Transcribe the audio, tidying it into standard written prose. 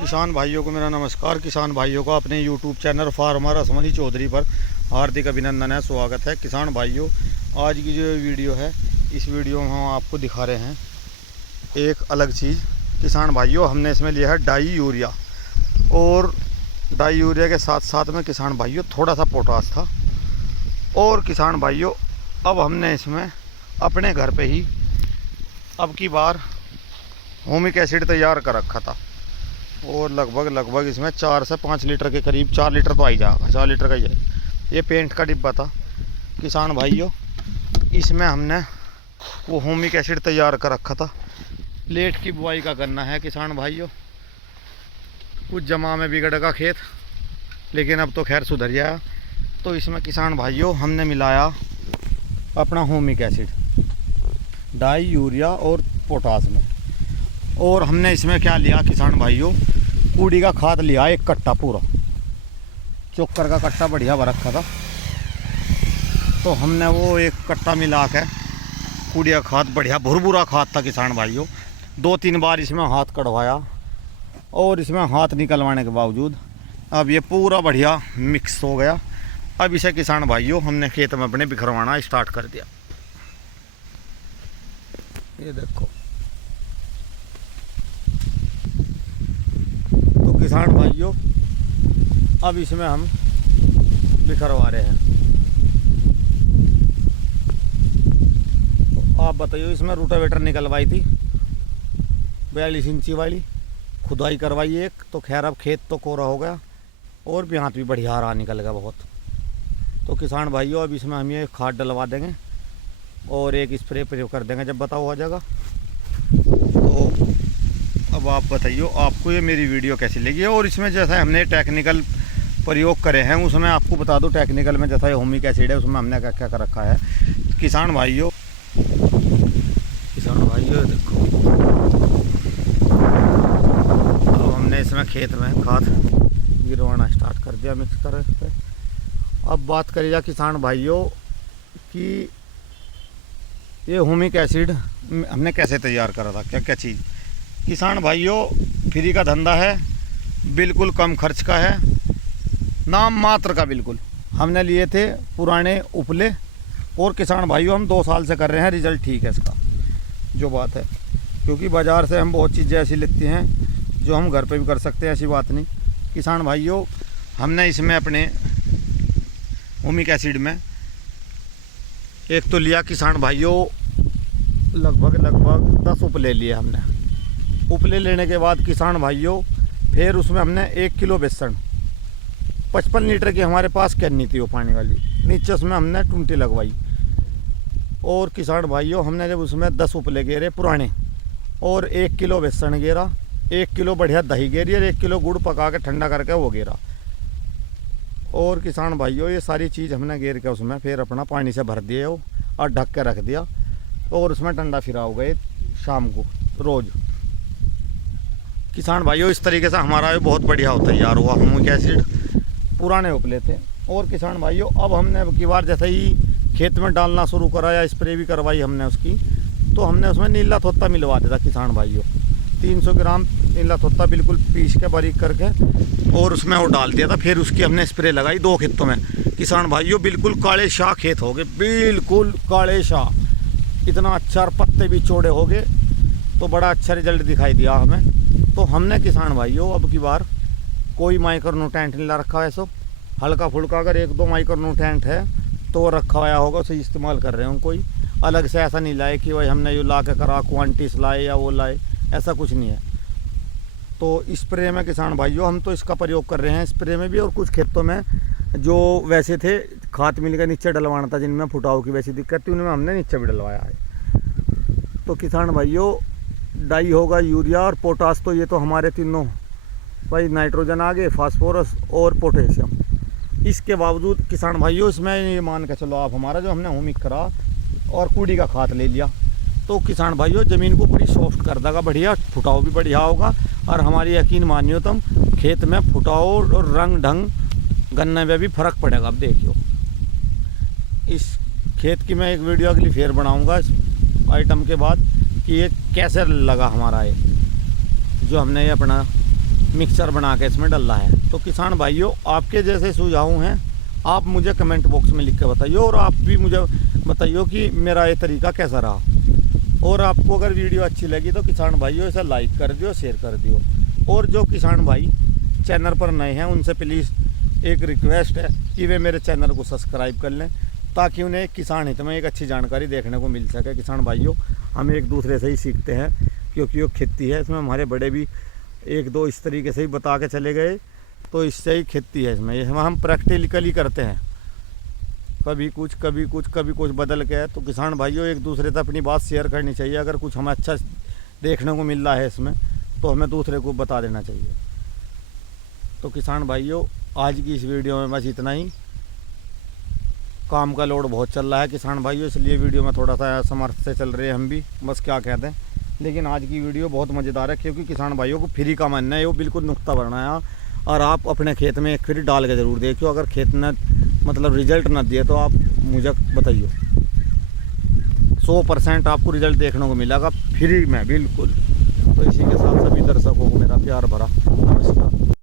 किसान भाइयों को मेरा नमस्कार। किसान भाइयों को अपने YouTube चैनल फार्मर असमनी चौधरी पर हार्दिक अभिनंदन है, स्वागत है। किसान भाइयों, आज की जो वीडियो है, इस वीडियो में हम आपको दिखा रहे हैं एक अलग चीज़। किसान भाइयों, हमने इसमें लिया है डाई यूरिया, और डाई यूरिया के साथ साथ में किसान भाइयों थोड़ा सा पोटास था। और किसान भाइयों, अब हमने इसमें अपने घर पे ही अब की बार होमिक एसिड तैयार कर रखा था, और लगभग इसमें 4 से 5 लीटर के करीब, 4 लीटर तो आ ही जाएगा, 4 लीटर का ही है। ये पेंट का डिब्बा था किसान भाइयों, इसमें हमने वो होमिक एसिड तैयार कर रखा था। लेट की बुआई का करना है किसान भाइयों, कुछ जमा में बिगड़ेगा खेत, लेकिन अब तो खैर सुधर गया। तो इसमें किसान भाइयों हमने मिलाया अपना होमिक एसिड, डाई यूरिया और पोटास में। और हमने इसमें क्या लिया किसान भाइयों, कूड़ी का खाद लिया, एक कट्टा पूरा चोकर का कट्टा बढ़िया भर रखा था। तो हमने वो एक कट्टा मिला के कूड़ी का खाद, बढ़िया भुरभुरा खाद था किसान भाइयों। 2-3 बार इसमें हाथ कढ़वाया, और इसमें हाथ निकलवाने के बावजूद अब ये पूरा बढ़िया मिक्स हो गया। अब इसे किसान भाइयों हमने खेत में अपने बिखरवाना स्टार्ट कर दिया। ये देखो, तो किसान भाइयों अब इसमें हम बिखरवा रहे हैं। तो आप बताइए, इसमें रोटावेटर निकलवाई थी 42 इंची वाली, खुदाई करवाई एक, तो खैर अब खेत तो कोरा हो गया, और भी हाथ भी बढ़िया हरा निकल गया बहुत। तो किसान भाइयों अब इसमें हम ये खाद डलवा देंगे और एक स्प्रे प्रयोग कर देंगे जब बताओ हो जाएगा। तो अब आप बताइए, आपको ये मेरी वीडियो कैसी लगी है। और इसमें जैसा हमने टेक्निकल प्रयोग करे हैं, उसमें आपको बता दूं, टेक्निकल में जैसा ये होमिक एसिड है, उसमें हमने क्या क्या कर रखा है किसान भाइयों। देखो, अब हमने इसमें खेत में खाद गिरवाना स्टार्ट कर दिया मिक्स कर। अब बात करिए किसान भाइयों कि ये होमिक एसिड हमने कैसे तैयार करा था, क्या क्या चीज़। किसान भाइयों, फ्री का धंधा है, बिल्कुल कम खर्च का है, नाम मात्र का बिल्कुल। हमने लिए थे पुराने उपले, और किसान भाइयों हम 2 साल से कर रहे हैं, रिजल्ट ठीक है इसका, जो बात है। क्योंकि बाज़ार से हम बहुत चीज़ें ऐसी लेते हैं जो हम घर पे भी कर सकते हैं, ऐसी बात नहीं। किसान भाइयों, हमने इसमें अपने होमिक एसिड में एक तो लिया किसान भाइयों लगभग 10 उपले लिए हमने। उपले लेने के बाद किसान भाइयों फिर उसमें हमने 1 किलो बेसन, 55 लीटर की हमारे पास कैनी थी वो पानी वाली, नीचे उसमें हमने टूंटी लगवाई। और किसान भाइयों हमने जब उसमें 10 उपले गेरे पुराने, और 1 किलो बेसन गेरा, 1 किलो बढ़िया दही गेरी, और 1 किलो गुड़ पका के ठंडा करके वो गेरा। और किसान भाइयों ये सारी चीज़ हमने गेर के उसमें फिर अपना पानी से भर दिए और ढक के रख दिया, और उसमें ठंडा फिरा हो गए शाम को रोज़। किसान भाइयों इस तरीके से हमारा ये बहुत बढ़िया तैयार हुआ होमिक एसिड, पुराने उपले थे। और किसान भाइयों अब हमने अब की बार जैसे ही खेत में डालना शुरू करा या स्प्रे भी करवाई हमने उसकी, तो हमने उसमें नीला थोत्ता मिलवा दिया किसान भाइयों। 300 ग्राम नीला थोत्ता बिल्कुल पीस के बारीक करके, और उसमें वो डाल दिया था। फिर उसकी हमने स्प्रे लगाई 2 खेतों में किसान भाइयों, बिल्कुल काले शाह खेत हो गए, बिल्कुल काले शाह, इतना अच्छा, और पत्ते भी चौड़े हो गए। तो बड़ा अच्छा रिजल्ट दिखाई दिया हमें। तो हमने किसान भाइयों अब की बार कोई माइक्रो न्यूट्रेंट नहीं ला रखा है, सो हल्का फुल्का अगर 1-2 माइक्रो न्यूट्रेंट है तो रखा हुआ होगा, उसे इस्तेमाल कर रहे हैं। कोई अलग से ऐसा नहीं लाए कि भाई हमने ये ला के करा, क्वांटिस लाए या वो लाए, ऐसा कुछ नहीं है। तो स्प्रे में किसान भाइयों हम तो इसका प्रयोग कर रहे हैं, स्प्रे में भी, और कुछ खेतों में जो वैसे थे खाद मिल के नीचे डलवाना था, जिनमें फुटाव की वैसी दिक्कत थी, उनमें हमने नीचे भी डलवाया है। तो किसान भाइयों डाई होगा, यूरिया और पोटास, तो ये तो हमारे तीनों भाई, नाइट्रोजन आ गए, फास्फोरस और पोटेशियम। इसके बावजूद किसान भाइयों इसमें ये मान के चलो आप, हमारा जो हमने होमिक करा और कूड़ी का खाद ले लिया, तो किसान भाइयों ज़मीन को बड़ी सॉफ्ट कर देगा, बढ़िया फुटाव भी बढ़िया होगा। और हमारी यकीन मानियो तुम, खेत में फुटाव और रंग ढंग गन्ने में भी फ़र्क पड़ेगा। अब देखियो, इस खेत की मैं एक वीडियो अगली फिर बनाऊंगा इस आइटम के बाद, कि ये कैसे लगा हमारा, ये जो हमने ये अपना मिक्सचर बना के इसमें डाला है। तो किसान भाइयों, आपके जैसे सुझाव हैं, आप मुझे कमेंट बॉक्स में लिख के बताइए, और आप भी मुझे बताइए कि मेरा ये तरीका कैसा रहा। और आपको अगर वीडियो अच्छी लगी तो किसान भाइयों इसे लाइक कर दियो, शेयर कर दियो। और जो किसान भाई चैनल पर नए हैं उनसे प्लीज़ एक रिक्वेस्ट है कि वे मेरे चैनल को सब्सक्राइब कर लें, ताकि उन्हें किसान हित में एक अच्छी जानकारी देखने को मिल सके। किसान भाइयों, हम एक दूसरे से ही सीखते हैं, क्योंकि वो खेती है, इसमें हमारे बड़े भी एक दो इस तरीके से ही बता के चले गए, तो इससे ही खेती है। इसमें हम प्रैक्टिकली करते हैं, कभी कुछ कभी कुछ कभी कुछ बदल के है। तो किसान भाइयों, एक दूसरे से अपनी बात शेयर करनी चाहिए। अगर कुछ हमें अच्छा देखने को मिल रहा है इसमें, तो हमें दूसरे को बता देना चाहिए। तो किसान भाइयों, आज की इस वीडियो में बस इतना ही। काम का लोड बहुत चल रहा है किसान भाइयों, इसलिए वीडियो में थोड़ा सा असमर्थ से चल रहे हैं हम भी, बस क्या कहते हैं। लेकिन आज की वीडियो बहुत मज़ेदार है, क्योंकि किसान भाइयों को फ्री का मानना है, वो बिल्कुल नुक्ता बनाया। और आप अपने खेत में एक फिर डाल के ज़रूर देखियो। अगर खेत ने मतलब रिजल्ट ना दिए तो आप मुझे बताइए, 100% आपको रिजल्ट देखने को मिलेगा फ्री में, बिल्कुल। तो इसी के साथ सभी दर्शकों को मेरा प्यार भरा नमस्कार।